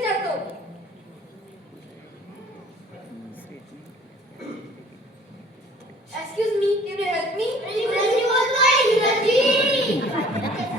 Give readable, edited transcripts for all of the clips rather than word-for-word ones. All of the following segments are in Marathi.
विचारतो. Excuse me, can you help me? इंग्रजी बोलतोय इंग्रजी.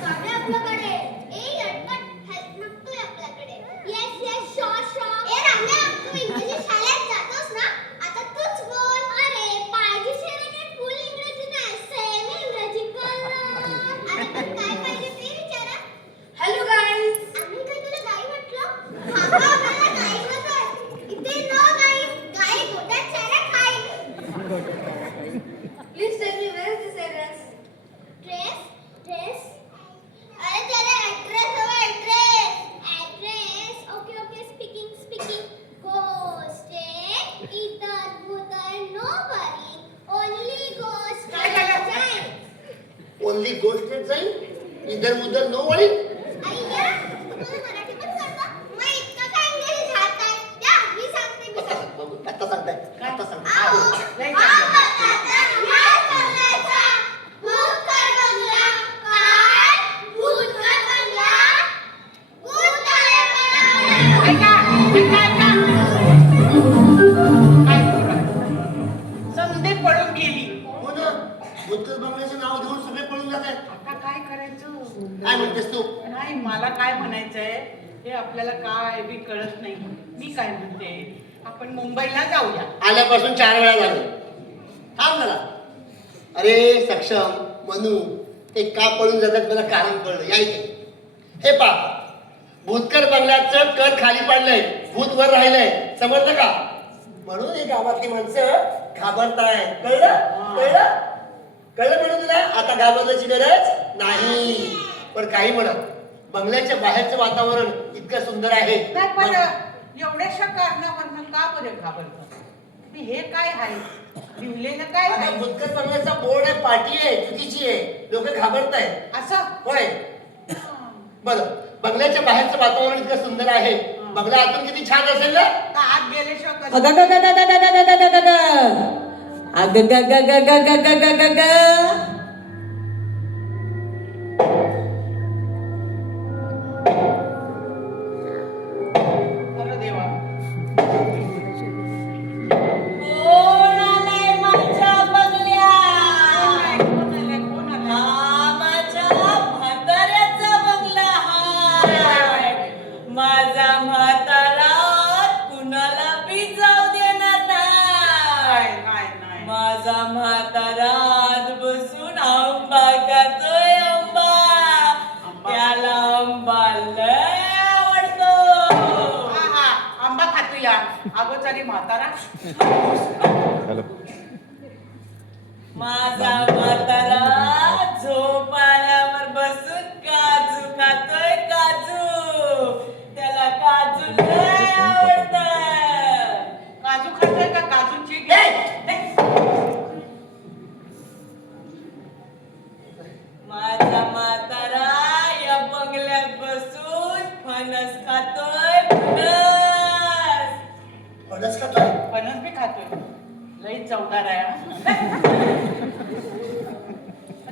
साधे आपल्याकडे. ए लटपट हेल्प मागतोय आपल्याकडे. येस येस शॉ शॉ. ए राम्या तू इंग्रजी शाळेत जातोस ना? आता तूच बोल. अरे पाहिजे शेरे काय फुल इंग्रजी नाही सेमी इंग्रजी कर ना. अरे पण काय पाहिजे ते विचारा. Hello guys. आम्ही काय तुला गाई म्हटलं? हा मला गाई म्हणतोय. इथे नो गाई. गाई गोट्यात चारा खाई. Please tell me where is this address? Dress dress अरे तेरा एड्रेस हो address address okay okay speaking speaking go stay इधर उधर no worry only go stay only गोष्ट जाईल इधर उधर नो वळी. अय्या तुम्हाला मराठी पण कळतं मग इतकं काय इंग्लिश झालताय द्या मी सांगते आता सांगताय आता सांगताय. संधी पळून गेली. हो ना भूतकाळ बंगल्याचं नाव घेऊन सगळे पळून जात आहेत. आता काय करायचं? काय म्हणतेस तू? नाही मला काय म्हणायचंय हे आपल्याला काय बी कळत नाही. मी काय म्हणते आपण मुंबईला जाऊया. आल्यापासून 4 वेळा झालं. थांब जरा. अरे सक्षम मनू ते का पळून जातात मला कारण कळलं. या इथे हे पा भूतकर बंगल्याचं कर खाली पडलंय भूत वर राहिलंय समजलं का? म्हणून हे गावातली माणसं घाबरताय. कळलं कळलं कळलं म्हणून तुला आता घाबरण्याची गरज नाही. पण काही म्हणत बंगल्याच्या बाहेरचं वातावरण इतकं सुंदर आहे. नाही पण एवढ्याशा कारणावरनं का बरं घाबरतात? हे काय आहे लिहिलेलं काय आता आहे? भूतकर बंगल्याचा बोर्ड आहे पाटी आहे चुकीची आहे लोक घाबरतायत. असं होय बरं बंगल्याच्या बाहेरचं वातावरण इतकं सुंदर आहे. बंगला आतून किती छान असेल ना. का आत गेल्याशिवाय कसं? अरे देवा कोण आलंय माझ्या बंगल्यात? कोण आलंय? कोण आलंय? हा माझ्या म्हाताऱ्याचा बंगला हाय. माझा म्हातारा कुणाला बी जाऊ देणार नाही. नाही माझा म्हातारा आत बसून आंबा खातोय आंबा. त्याला आंबा लय आवडतो. हा आंबा खातो या अगोदरी म्हातारा. माझा म्हातारा झोप आल्यावर बसून काजू खातोय काजू. त्याला काजू लय आवडतं. काजू खातोय का काजूची? माझा म्हातारा या बंगल्यात बसून फणस खातोय फणस. फणस खातोय. फणस बी खातोय. लई चवदार आहे हा.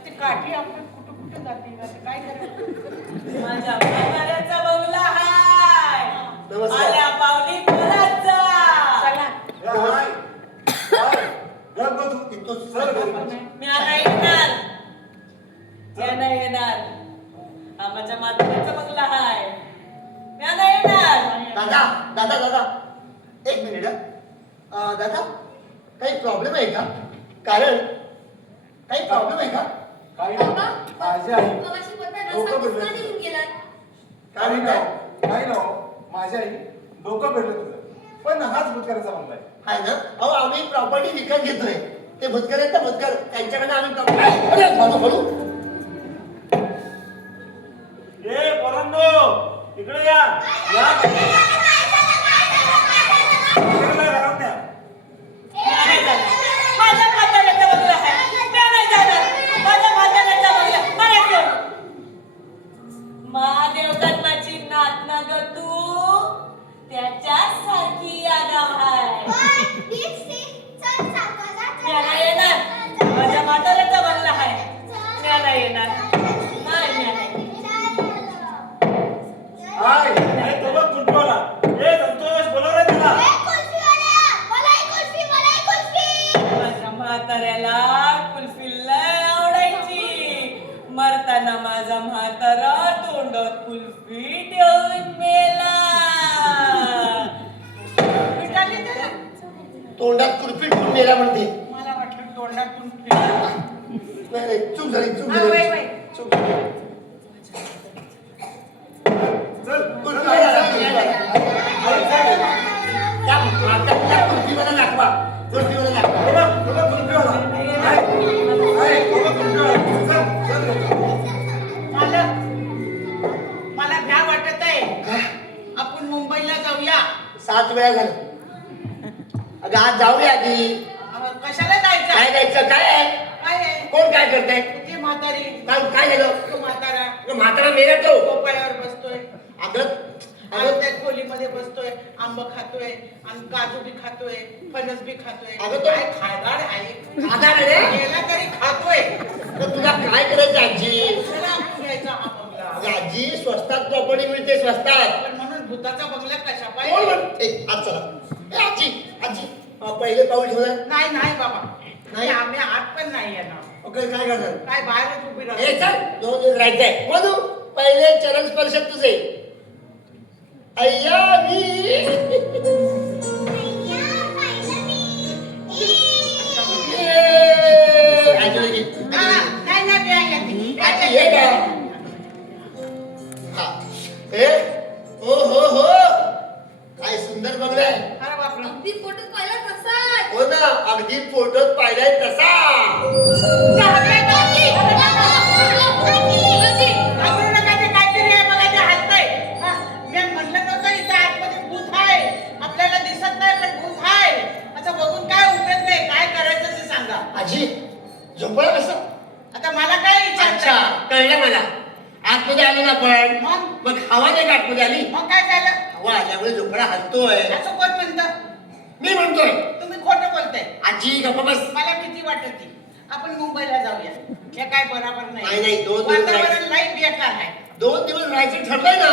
ते काठी आपण कुठं कुठं जाते का? ते काय करायचं? माझ्या म्हाताऱ्याचा बंगला हाय. नमस्कार. आल्या पावली घरात जा. चला. मी आता येणार. त्या नाही येणार. हा माझ्या म्हाताऱ्याचा बंगला हाय. मी आता येणार. दादा दादा दादा एक मिनिट दादा काही प्रॉब्लेम आहे का? कारण काही प्रॉब्लेम आहे का? काही बाबा, माझी आई मगाशी पत्र डोकं रस्ता फिरलं. निघून गेला. काय म्हणताय? नाही ना हो. माझी आई डोकं भेटलं तुझं पण हाच भूतकराचा बंगला आहे. हाय ना. अहो आम्ही प्रॉपर्टी विकत घेतोय. ते भूतकर आहेत ना भूतकर त्यांच्याकडे आम्ही property- अरे हळू हळू. ए पोरांनो इकडे या इकडे घरात न्या. मी नाही जाणार. माझ्या म्हाताऱ्याचा बंगला हाय. मी नाही जाणार. माझ्या म्हाताऱ्याचा बंगला. मला सोड. महादेव जन्माची नात ना ग तू. त्याच्यासारखी आगाव हाय. मी नाही येणार. माझ्या म्हाताऱ्याचा बंगला हाय. मी नाही येणार. नाही मी नाही. हाय, तो बघ कुठं आला. गुरफीट येऊन मेला. मिठाली त्याला तोंडात कुरपीट होऊन मेला म्हणते. मला वाटलं तोंडातून फेकला. नाही नाही, चूक झाली चूक हा, वय, झाली वय. चूक झाली. चल कुल्फी वाला, कुल्फी वाला. त्या कुल्फीवाला दाखवा, कुल्फीवाला दाखवा. बाबा कुल्फीवाला आहे बाबा कुल्फीवाला. चल मला भ्या वाटत आहे. आपण मुंबईला जाऊया. 7 वेळा झालं. अगं आज जाऊया आधी. कशाला जायचं? काय जायचं काय आहे? काय आहे? कोण काय करताय? ती म्हातारी, काय झालं? तो म्हातारा अगं म्हातारा मेला तो. गोपाळ्यावर बसतोय. अगं आणि अगं त्या खोलीमध्ये बसतोय, आंब खातोय आणि काजू बी खातोय, फणस बी खातोय. अगं तो- काय खायदार आहे. खादार आहे रे. गेला तरी खातोय. तर तुला काय करायचं आजी? चला आपण घ्यायचा हा बंगला. अगं आजी स्वस्तात प्रॉपर्टी मिळते स्वस्तात. पण म्हणून भूताचा बंगला कशा कोण पाहिजे? म्हणते? आज चला. ए, आजी आजी पहिले पाऊल ठेवणार. नाही नाही बाबा, नाही. आम्ही आत पण नाही येणार. ओके काय करणार? काय बाहेरच उभी ए राहतो. चल 2 दिवस राहायचंय. म्हणू पहिले चरण स्पर्शात तुझे. अय्या मी आजी लगी. नाही नाही मी आहे येते. आजी ये का? हा. ए हो हो हो काय सुंदर बघलाय. अरे बापरे. अगदी फोटोत पाहिला तसाच. हो ना अगदी फोटोत पाहिलाय तसा. घाबरू नका, ते काहीतरी आहे बघा, ते हलतंय. हा, मी म्हणलं नव्हतं इथं आतमध्ये भूत आहे. आपल्याला दिसत नाही पण भूत आहे. असं बघून काय उपयोग नाही. काय करायचं ते सांगा. आजी झोपला कसं? आता मला काय अच्छा विचारता? कळलं मला. आतमध्ये आलो ना आपण. मग? मग हवा नाही का आतमध्ये आली? मग काय झालं? हवा आल्यामुळे झोपडा हलतोय. असं कोण म्हणतं? मी म्हणतोय. तुम्ही खोटं बोलताय. आजी गप्प बस. मला भीती वाटते. आपण मुंबईला जाऊया. हे काय बरोबर नाही, नाही. नाही, 2 दिवस वातावरण राहायचं. लई बेकार आहे. 2 दिवस राहायचं ठरलंय ना.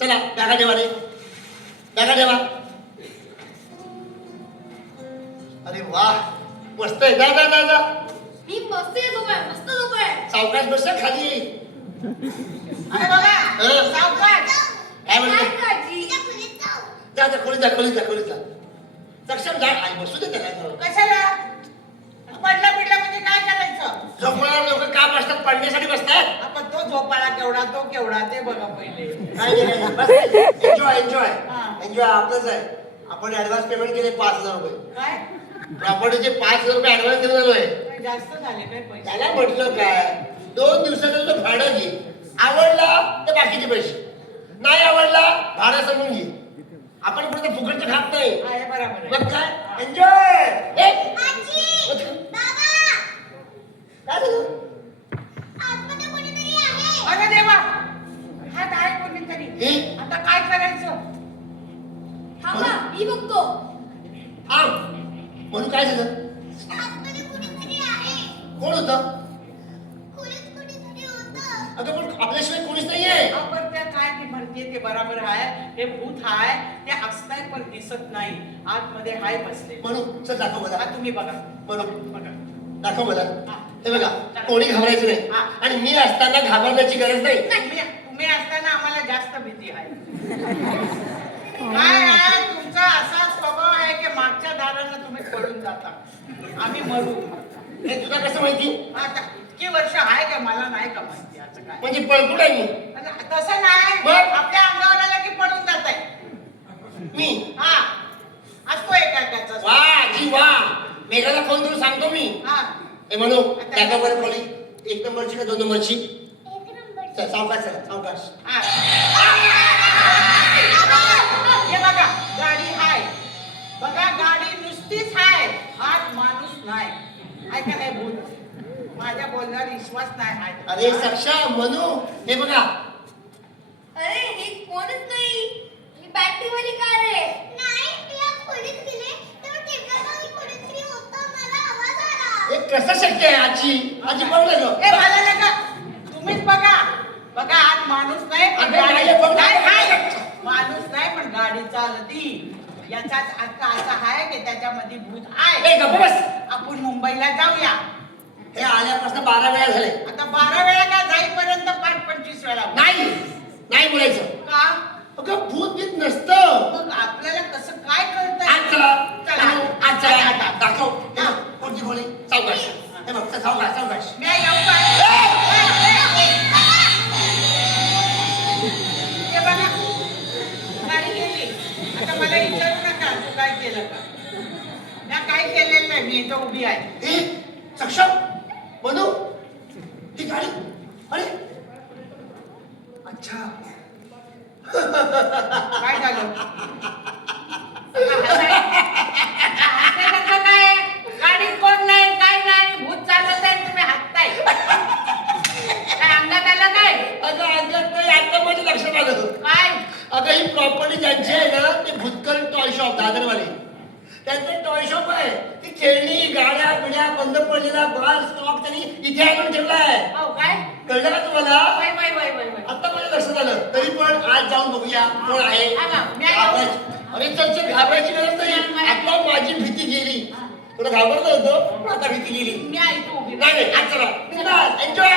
चला बॅगा ठेवा रे. बॅगा ठेवा. अरे वा मस्त आहे. जा जा जा जा. मी मस्त आहे झोपाय, मस्त झोपाय. सावकाश बस ना खाली. अरे बघा, हं. सावकाश. काय म्हणते? काय काळजी? जा जा खोलीत जा खोलीत जा खोलीत जा. सक्षम जा. आई बसू दे त्याला. कशाला? पडला पिडला म्हणजे काय करायचं? झोपणार लोक का बसतात? पडण्यासाठी बसतात. आपण तो झोपाळा केवढा, तो केवढा, ते बघा पहिले. काय नाही बस. एन्जॉय एन्जॉय हा. एन्जॉय आपलंच आहे. आपण ऍडव्हान्स पेमेंट केले 5,000 रुपये. काय? प्रॉपर्टीचे 5,000 रुपये ऍडव्हान्स देऊन आलोय. काय जास्त झाले काय पैसे? त्याला म्हटलं काय 2 दिवसाचं तो भाडं घे. आवडला तर बाकीचे पैसे. नाही आवडला भाडं समजून घे. आपण पुढे फुकटचं खात नाही. आहे बरोबर आहे. मग काय एन्जॉय. काय झालं? अरे देवा, हात आहे कोणीतरी. हे? आता काय करायचं? थांबा, मी बघतो. आम म्हणून काय झालं? कोण होतं? अगं पण आपल्याशिवाय कोणीच नाहीये. आपण त्या काय ती म्हणते ते बरोबर आहे. हे भूत आहे, ते हसताय पण दिसत नाही. आतमध्ये हाय बसले. म्हणून चल दाखव मला. हा, तुम्ही बघा. म्हणून बघा. दाखव मला. हा. हे बघा कोणी घाबरायचं नाही. हा. आणि मी असताना घाबरण्याची गरज नाही. तुम्ही असताना आम्हाला जास्त भीती आहे. काय आहे तुमचा असा स्वभाव आहे की मागच्या दारानं तुम्ही पळून जाता. आम्ही मरू. हे तुला कसं माहिती? आता इतकी वर्ष आहे का मला नाही का माहिती असं काय. म्हणजे पळकुट आहे मी. आणि तसं नाही. मग? आपल्या अंगावर आलं की पळून जात आहे. मी हा, असतो एकाचा. वा जी वा. मेघाला फोन करून सांगतो मी. हा, हे म्हणू त्याच्या बरं खोली 1 नंबरची का 2 नंबरची? चल सावकाश चला सावकाश. हा. हे बघा गाडी हाय. बघा गाडी नुसतीच हाय. आत माणूस नाही. ऐका नाही भूत. माझ्या बोलण्यावर विश्वास नाही आहे. अरे सक्षम म्हणू हे बघा. अरे हे कोणच नाही. ही बॅटरीवाली कार आहे. हे कसं शक्य आहे आजी? आजी बघ ना गं. ए मला नका. तुम्हीच बघा. बघा आत माणूस नाही पण अगं, गाडी नाही, बघ, नाही, बघ, नाही. बघ. माणूस नाही पण गाडी चालती. याचाच अर्थ असा आहे की त्याच्यामध्ये भूत ए आहे. गप्प बस. आपण मुंबईला जाऊया. हे आल्यापासून 12 वेळा झाले. आता 12 वेळा का जाईपर्यंत 5-25 वेळा होईल. नाही नाही बोलायचं. का अगं भूत बीत नसतं. मग आपल्याला कसं काय कळतंय? आज चला चला. आज चला आता दाखव. हे बघ, कोणती गोळी सावकाश. हे बघ सावकाश सावकाश. मी येऊ काय? हे बघा, गाडी गेली. आता मला विचारू नका तू काय केलं का. मी काय केलेलं नाही, मी इथं उभी आहे. ए सक्षम बनू ही गाडी. अरे अच्छा काय झालं? हसण्यासारखं काय आहे? गाडीत कोण नाही काय नाही, भूत चालत आहे तुम्ही हसताय. काय अंगात आलं काय? अगं अंगात नाही, आता माझ्या लक्षात आलं. काय अगं ही प्रॉपर्टी ज्यांची आहे ना ते भूतकर टॉय शॉप दादरवाले. त्यांचं टॉय शॉप आहे. ती खेळणी गाड्या बिड्या बंद पडलेला बाल स्टॉक त्यांनी इथे आणून ठेवलाय. हो काय? कळलं का तुम्हाला? वय वय वय वय वय. आता माझ्या लक्षात आलं. तरी पण आज जाऊन बघूया कोण आहे. अरे चल चल, घाबरायची गरज नाही. आता माझी भीती गेली. तुला घाबरलं होतं पण आता भीती गेली. मी आहे तू उभी. नाही आज चला एन्जॉय.